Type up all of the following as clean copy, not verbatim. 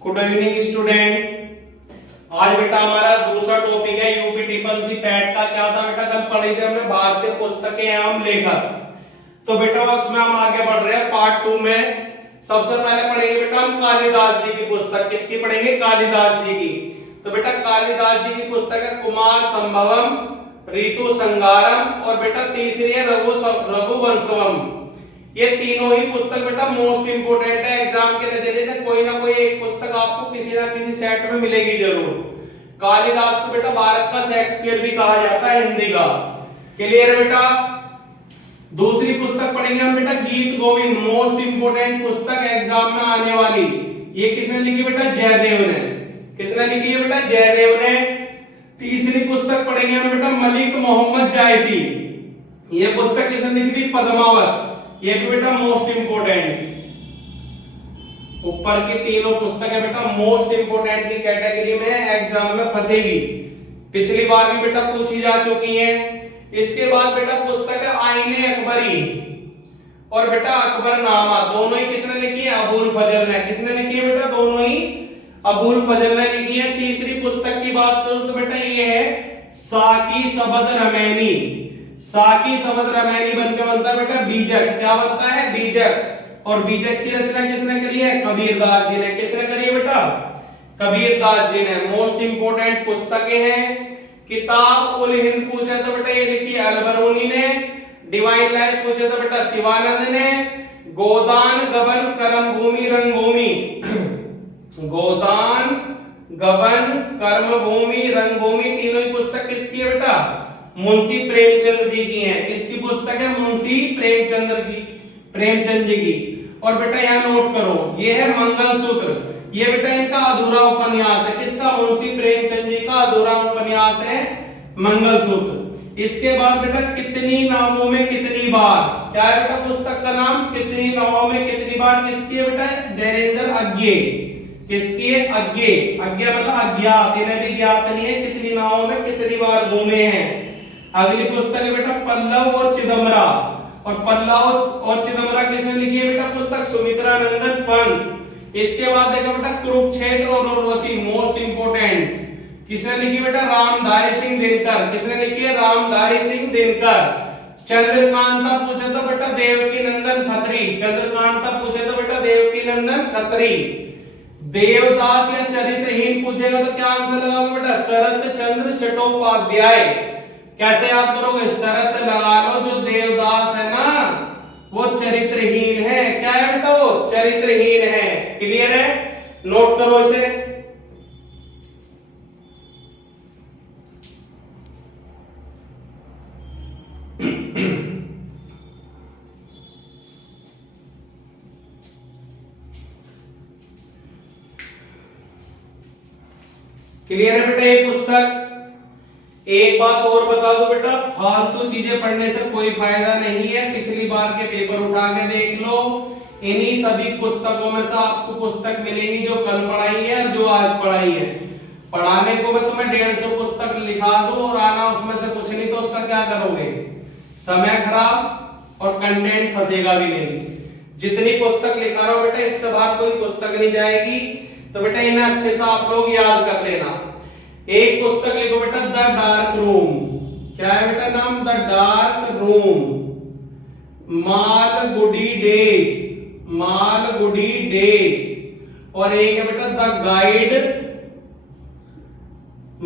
Good evening student. आज बेटा हमारा दूसरा टॉपिक है यूपी ट्रिपल सी पैट का। क्या था बेटा, कल पढ़ी थी हमने भारतीय पुस्तकें एवं लेखक। तो बेटा उसमें हम आगे बढ़ रहे हैं पार्ट 2 में। सबसे पहले पढ़ेंगे बेटा हम कालिदास जी की पुस्तक। किसकी पढ़ेंगे? कालिदास जी की। तो बेटा कालिदास जी की पुस्तक है कुमार संभवम, ऋतु संगारम और बेटा तीसरी है रघुवंशम। ये तीनों ही पुस्तक बेटा मोस्ट इंपोर्टेंट है एग्जाम के नजरिए से। कोई ना कोई एक पुस्तक आपको किसी ना किसी सेट में मिलेगी जरूर। कालिदास को बेटा भारत का शेक्सपियर भी कहा जाता है हिंदी का। क्लियर है बेटा? दूसरी पुस्तक पढ़ेंगे हम बेटा गीत गोविंद, मोस्ट इंपोर्टेंट पुस्तक एग्जाम में आने वाली। ये किसने लिखी बेटा? जयदेव ने। किसने लिखी है बेटा? जयदेव ने। तीसरी पुस्तक पढ़ेंगे हम बेटा मलिक मोहम्मद जायसी। ये पुस्तक किसने लिखी थी? पद्मावत। ये भी बेटा मोस्ट इंपोर्टेंट। ऊपर की तीनों पुस्तकें बेटा मोस्ट इंपोर्टेंट की कैटेगरी में एग्जाम में फंसेगी। पिछली बार भी बेटा पूछी जा चुकी है। इसके बाद बेटा पुस्तक है आईने अकबरी और बेटा अकबरनामा। दोनों ही किसने लिखी है? अबुल फजल ने। किसने लिखी है बेटा? दोनों ही अबुल फजल ने लिखी है। तीसरी पुस्तक की बात करूं तो बेटा ये है साकी सबद रमैनी। साकी सबद रमैनी बनकर बनता है बेटा बीजक। क्या बनता है? बीजक। और बीजक की रचना किसने करी है? कबीरदास जी ने। किसने करी है बेटा? कबीरदास जी ने। मोस्ट इंपोर्टेंट पुस्तकें हैं। किताब उल हिंद पूछे तो बेटा ये लिखी है अलबरूनी ने। डिवाइन लाइफ पूछे तो बेटा शिवानंद ने। गोदान गबन कर्म भूमि रंगभूमि गोदान गबन कर्म भूमि रंगभूमि तीनों ही पुस्तक किसकी है बेटा? मुंशी प्रेमचंद जी की है। किसकी पुस्तक है? मुंशी प्रेमचंद जी की। और बेटा यहां नोट करो ये है मंगलसूत्र। ये बेटा इनका अधूरा उपन्यास है। किसका? मुंशी प्रेमचंद जी का अधूरा उपन्यास है मंगलसूत्र। इसके बाद बेटा कितनी नावों में कितनी बार। क्या है बेटा पुस्तक का नाम? कितनी नावों में कितनी बार। किसकी है बेटा? जैनेन्द्र अज्ञे। किसकी है? अज्ञे। अज्ञे मतलब अज्ञात, इन्हें भी ज्ञात नहीं है कितनी नावों में कितनी बार घूमे हैं। अगली पुस्तक है बेटा पल्लव और चिदम्बरा। और पल्लव और चिदम्बरा किसने लिखी है बेटा? पुस्तक सुमित्रा नंदन पंत। इसके बाद देखो बेटा कुरुक्षेत्र और उर्वशी, मोस्ट इंपोर्टेंट। किसने लिखी बेटा? रामधारी सिंह दिनकर। किसने लिखी है? रामधारी सिंह दिनकर। चंद्रकांता पूछे तो बेटा देवकी नंदन खत्री। चंद्रकांता पूछे तो बेटा देवकी नंदन खत्री। देवदास या चरित्रहीन पूछेगा तो क्या आंसर लगाओगे बेटा? शरत चंद्र चट्टोपाध्याय। कैसे याद करोगे? शरत लगा लो। जो देवदास है ना वो चरित्रहीन है। क्या है बेटा? वो चरित्रहीन है। क्लियर है? नोट करो इसे। क्लियर है बेटा ये पुस्तक? एक बात और बता दो बेटा, फालतू चीजें पढ़ने से कोई फायदा नहीं है। पिछली बार के पेपर उठा के देख लो। इन्हीं सभी पुस्तकों में से आपको पुस्तक मिलेगी जो कल पढ़ाई है और जो आज पढ़ाई है। पढ़ाने को मैं तुम्हें 150 पुस्तक लिखा दूं और आना उसमें से कुछ नहीं, तो उसका क्या करोगे? समय खराब और कंटेंट फंसेगा भी नहीं। जितनी पुस्तक लिखा रहा हो बेटा इससे बाहर कोई पुस्तक नहीं जाएगी। तो बेटा इन्हें अच्छे से आप लोग याद कर लेना। एक पुस्तक लिखो बेटा द डार्क रूम। क्या है बेटा नाम? The dark room. Malgudi days. और एक है बेटा द गाइड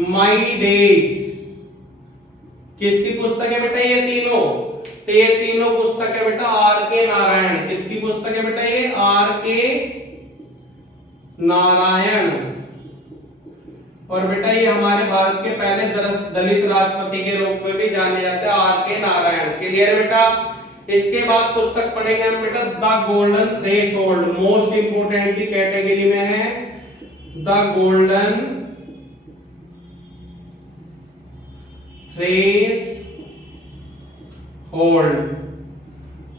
माई डेज। किसकी पुस्तक है बेटा ये तीनों? तो ये तीनों पुस्तक है बेटा आर के नारायण। किसकी पुस्तक है बेटा ये? आर के नारायण। और बेटा ये हमारे भारत के पहले दलित राष्ट्रपति के रूप में भी जाने जाते हैं, आर के नारायण। क्लियर है बेटा? इसके बाद पुस्तक पढ़ेंगे हम बेटा the golden threshold. Most important की कैटेगरी में है द गोल्डन थ्रेशोल्ड।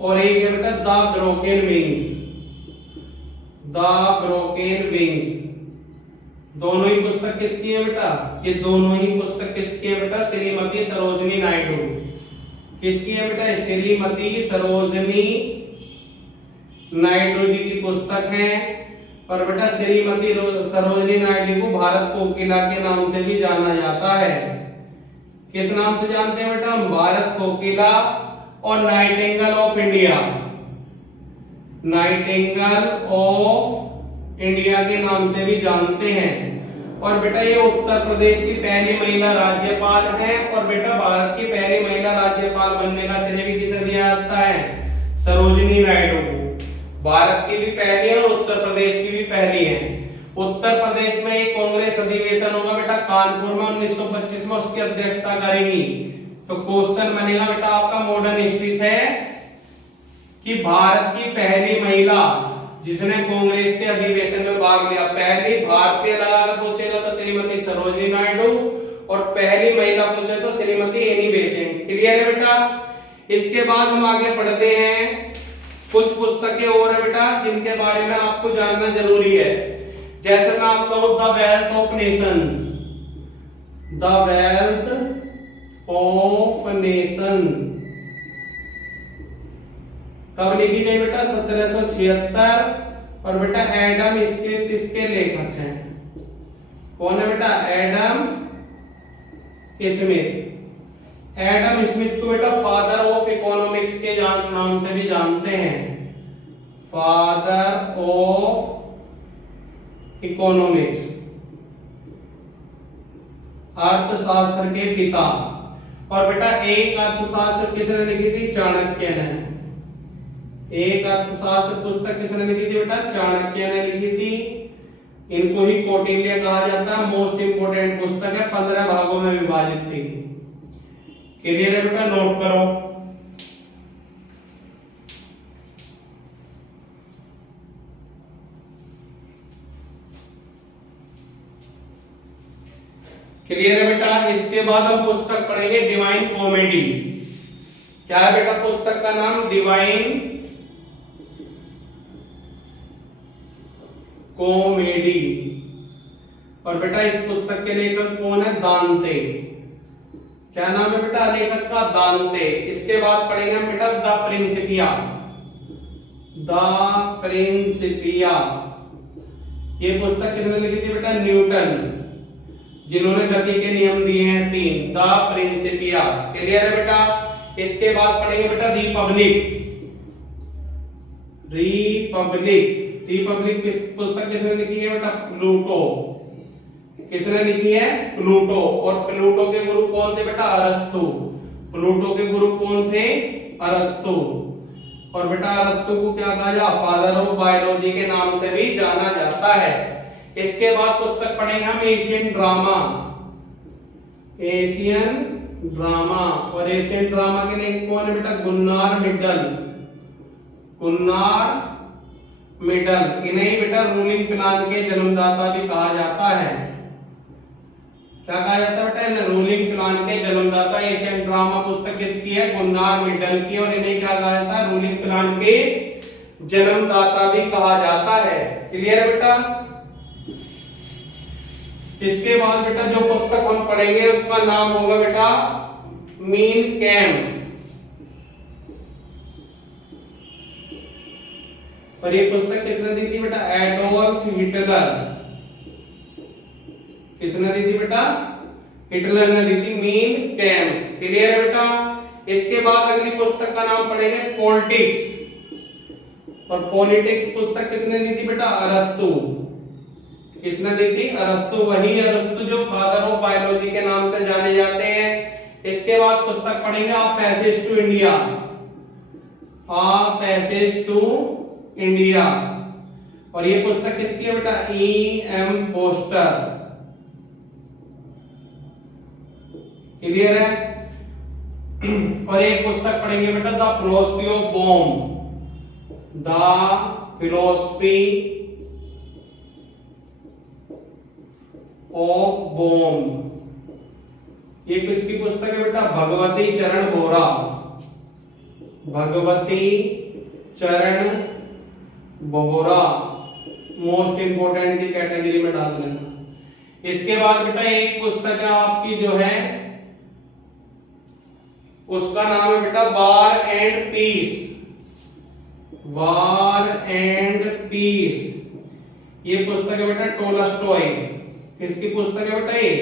और एक है बेटा द ब्रोकन विंग्स। दोनों ही पुस्तक किसकी है बेटा? ये दोनों ही पुस्तक किसकी है बेटा? श्रीमती सरोजनी नायडू। किसकी है बेटा? श्रीमती सरोजनी नायडू जी की पुस्तक है। और बेटा श्रीमती सरोजिनी नायडू को भारत कोकिला के नाम से भी जाना जाता है। किस नाम से जानते हैं बेटा? भारत कोकिला और Nightingale of India, Nightingale of India के नाम से भी जानते हैं। और बेटा ये उत्तर प्रदेश की पहली महिला राज्यपाल है और बेटा भारत की पहली महिला राज्यपाल बनने का श्रेय भी किसे दिया जाता है? सरोजिनी नायडू को। भारत की भी पहली है और उत्तर प्रदेश की भी पहली है। उत्तर प्रदेश में एक कांग्रेस अधिवेशन होगा बेटा कानपुर में 1925 में, उसकी अध्यक्षता करेगी। तो क्वेश्चन बनेगा बेटा आपका मॉडर्न हिस्ट्री से कि भारत की पहली महिला जिसने कांग्रेस के अधिवेशन में भाग लिया, पहली भारतीय लगाकर पूछेगा तो श्रीमती सरोजिनी नायडू और पहली महिला पूछे तो श्रीमती एनी बेसेंट। क्लियर है बेटा? इसके बाद हम आगे पढ़ते हैं। कुछ पुस्तकें और है बेटा जिनके बारे में आपको जानना जरूरी है। जैसे मैं आपको the wealth of Nations, the wealth of nation कब लिखी गई बेटा? 1776। और बेटा एडम स्मिथ इसके लेखक हैं। कौन है बेटा? Adam Smith. एडम स्मिथ को बेटा फादर ऑफ इकोनॉमिक्स के नाम से भी जानते हैं, फादर ऑफ इकोनॉमिक्स, अर्थशास्त्र के पिता। और बेटा एक अर्थशास्त्र किसने लिखी थी? चाणक्य ने। एक अर्थशास्त्र पुस्तक किसने लिखी थी बेटा? चाणक्य ने लिखी थी। इनको ही कौटिल्य कहा जाता है। मोस्ट इंपोर्टेंट पुस्तक है, 15 भागों में विभाजित थी। क्लियर है बेटा? नोट करो। क्लियर है बेटा? इसके बाद हम पुस्तक पढ़ेंगे डिवाइन कॉमेडी। क्या है बेटा पुस्तक का नाम? Divine comedy. और बेटा इस पुस्तक के लेखक कौन है? दांते। क्या नाम है बेटा लेखक का? दांते। इसके बाद पढ़ेंगे हम बेटा द प्रिंसिपिया। द प्रिंसिपिया ये पुस्तक किसने लिखी थी बेटा? न्यूटन, जिन्होंने गति के नियम दिए हैं 3। The Principia. क्लियर है बेटा? इसके बाद पढ़ेंगे बेटा रिपब्लिक। रिपब्लिक किस पुस्तक किसने लिखी है बेटा? प्लूटो। किसने लिखी है? प्लूटो। और प्लूटो के गुरु कौन थे बेटा? अरस्तु। प्लूटो के गुरु कौन थे? अरस्तु। और बेटा अरस्तु को क्या कहा जाता? फादर ऑफ बायोलॉजी के नाम से भी जाना जाता है। इसके बाद पुस्तक पढ़ेंगे हम एशियन ड्रामा। Asian drama. और एशियन ड्रामा के लेखक कौन है बेटा? Gunnar Myrdal. Gunnar Myrdal. इन्हें बेटा रूलिंग प्लान के जन्मदाता भी कहा जाता है। क्या कहा जाता है बेटा? इन्हें रूलिंग प्लान के जन्मदाता। एशियन ड्रामा पुस्तक किसकी है? गुन्नार मिडल की। और इन्हें क्या कहा जाता है? रूलिंग प्लान के जन्मदाता भी कहा जाता है। क्लियर है बेटा? इसके बाद बेटा जो पुस्तक हम पढ़ेंगे उसका नाम होगा बेटा मीन कैम्प। और ये पुस्तक किसने दी थी बेटा? Adolf Hitler. किसने दी थी बेटा? हिटलर ने दी थी मीन कैम्प। क्लियर है बेटा? इसके बाद अगली पुस्तक का नाम पढ़ेंगे पॉलिटिक्स। और पॉलिटिक्स पुस्तक किसने दी थी बेटा? अरस्तु। किसने दी थी? अरस्तु। वही अरस्तु जो फादर ऑफ बायोलॉजी के नाम से जाने जाते हैं। इसके बाद पुस्तक पढ़ेंगे a passage to India. A passage to India. और ये पुस्तक किसकी है बेटा? E.M. फोस्टर। क्लियर है? और एक पुस्तक पढ़ेंगे बेटा the philosophy of bomb. The philosophy of bomb. ये किसकी पुस्तक है बेटा? भगवती चरण बोरा। भगवती चरण बोरा मोस्ट इंपोर्टेंट की कैटेगरी में डाल लेना। इसके बाद बेटा एक पुस्तक है आपकी जो है उसका नाम है बेटा war and peace. War and peace ये पुस्तक है बेटा टोलस्टॉय। किसकी पुस्तक है बेटा? ये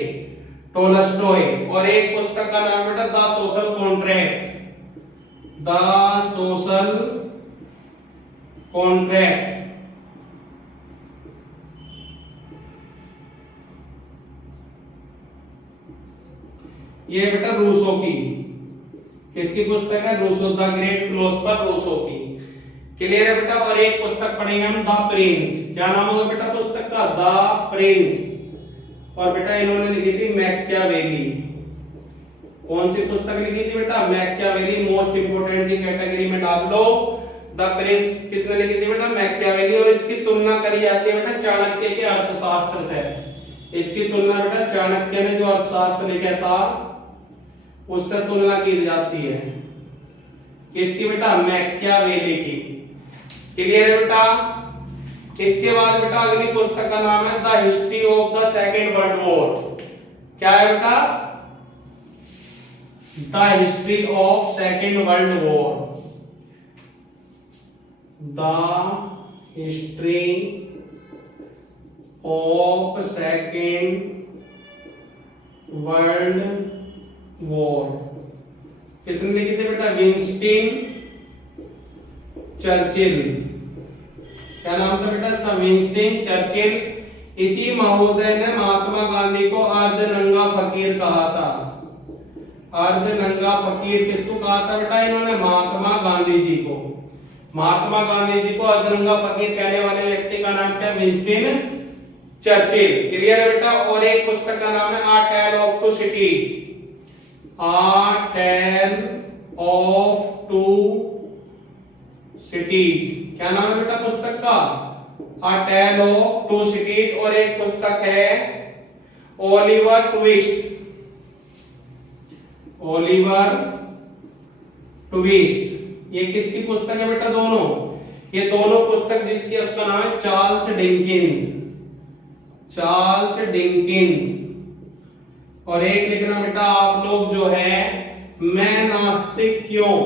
टोलस्टॉय। और एक पुस्तक का नाम बेटा the social contract. The social contract, ये बेटा रूसो की। किसकी पुस्तक है? Rousseau, the great philosopher Rousseau की। क्लियर है बेटा? और एक पुस्तक पढ़ेंगे हम द प्रिंस। क्या नाम होगा बेटा पुस्तक का? The Prince. और बेटा इन्होंने लिखी थी मैकियावेली। कौन सी पुस्तक लिखी थी बेटा? मैकियावेली। मोस्ट इंपोर्टेंट की कैटेगरी में डाल दो। द प्रिंस किसने लिखी थी बेटा? मैकियावेली। और इसकी तुलना करी जाती है बेटा चाणक्य के अर्थशास्त्र से। इसकी तुलना बेटा चाणक्य ने जो अर्थशास्त्र लिखा था उससे तुलना की जाती है। किसकी बेटा? मैकियावेली की। क्लियर है बेटा? इसके बाद बेटा अगली पुस्तक का नाम है the history of the second world war. क्या है बेटा? The history of second world war. The history of second world war किसने लिखी थी बेटा? Winston Churchill. क्या नाम था बेटा इसका? Winston Churchill. इसी महोदय ने महात्मा गांधी को अर्धनंगा फकीर कहा था। अर्धनंगा फकीर किसको कहा था बेटा? इन्होंने महात्मा गांधी जी को। महात्मा गांधी जी को अर्धनंगा फकीर कहने वाले व्यक्ति का नाम क्या? Winston Churchill. क्लियर है बेटा? और एक पुस्तक का नाम है a tale of two cities. A Tale of Two Cities। क्या नाम है बेटा पुस्तक का? A Tale of Two Cities। और एक पुस्तक है ओलिवर ट्विस्ट। ओलिवर ट्विस्ट ये किसकी पुस्तक है बेटा? दोनों, ये दोनों पुस्तक जिसकी उसका नाम है चार्ल्स डिकिंस। Charles Dickens. और एक लिखना बेटा आप लोग जो है मैं नास्तिक क्यों।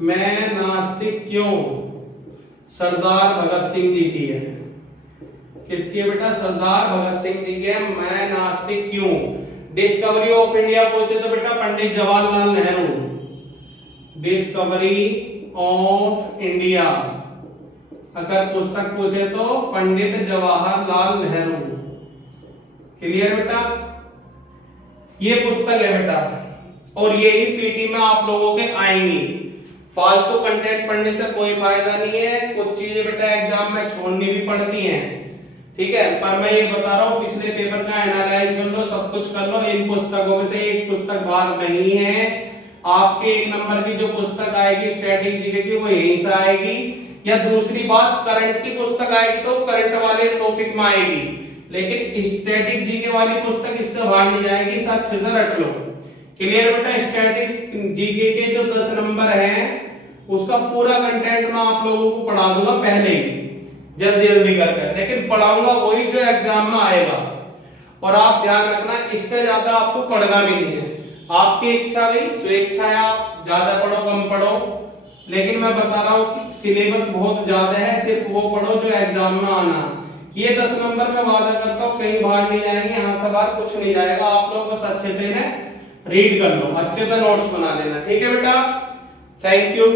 मैं नास्तिक क्यों सरदार भगत सिंह जी की है। किसकी है बेटा? सरदार भगत सिंह जी की है मैं नास्तिक क्यों। डिस्कवरी ऑफ इंडिया पूछे तो बेटा Pandit Jawaharlal Nehru. Discovery of India अगर पुस्तक पूछे तो पंडित जवाहरलाल नेहरू। क्लियर बेटा? ये पुस्तक है बेटा और यही पीटी में आप लोगों के आएंगी। फालतू कंटेंट पढ़ने से कोई फायदा नहीं है। कुछ चीजें बेटा एग्जाम में छोड़नी भी पड़ती हैं, ठीक है, पर मैं ये बता रहा हूँ पिछले पेपर का एनालाइज कर लो, सब कुछ कर लो। इन पुस्तकों में से एक पुस्तक बाहर नहीं है। आपके एक नंबर की जो पुस्तक आएगी स्टैटिक जीके की वो यहीं से आएगी, या दूसरी बात करंट की पुस्तक आएगी तो करंट वाले टॉपिक में आएगी, लेकिन स्टैटिक जीके वाली पुस्तक इससे बाहर नहीं जाएगी। इसे अच्छे से रट लो। क्लियर बेटा? स्टैटिक जीके के जो 10 नंबर हैं उसका पूरा कंटेंट मैं आप लोगों को पढ़ा दूंगा पहले ही जल्दी जल्दी करके, लेकिन पढ़ाऊंगा वही जो एग्जाम में आएगा। और आप ध्यान रखना इससे ज्यादा आपको पढ़ना भी नहीं है, आपकी इच्छा भी स्वेच्छा है, आप ज्यादा पढ़ो कम पढ़ो, लेकिन मैं बता रहा हूँ कि सिलेबस बहुत ज्यादा है, सिर्फ वो पढ़ो जो एग्जाम में आना। ये 10 नंबर में वादा करता हूँ कहीं बाहर नहीं जाएंगे, यहाँ से बाहर कुछ नहीं जाएगा। आप लोग बस अच्छे से इन्हें रीड कर लो, अच्छे से नोट्स बना लेना, ठीक है बेटा? Thank you.